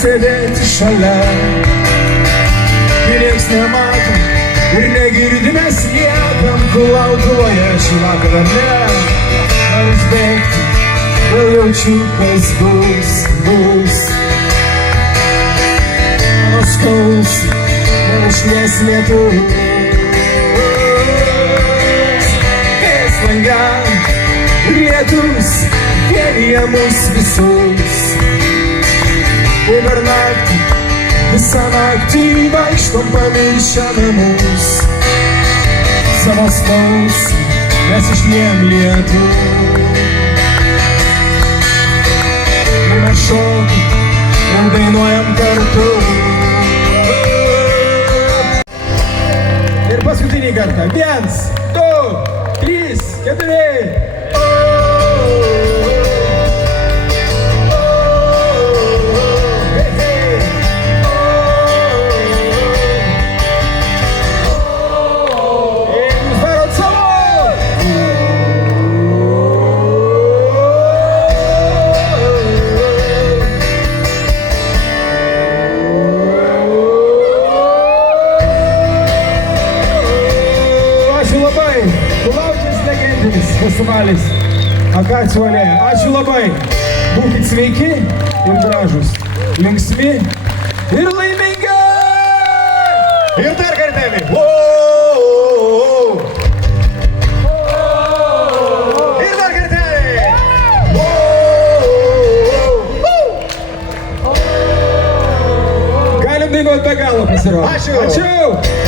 sėdėti šalia. Kai nieks nemato ir negirdi mes niekam, kulautuoja šį vakarą ne. Noris bėgti, vėl jaučiu, kas bus. Mano skaus, mano švies lietus. Vėjas langą ir lietus vienija mus visus. Ir per naktį, visą naktį vaikštom pamiršę namus. Savo skausmą mes išliem lietų. Ir mes šokim ir dainuojam kartu. Ir paskutinį kartą. 1, 2, 3, 4. Festivalis Akacijų alėja. Ačiū labai. Būkit sveiki ir gražus, linksmi ir laimingi. Ir dar kartelį. Ir dar kartelį. Galim dainuoti be galo pasirodyti. Ačiū.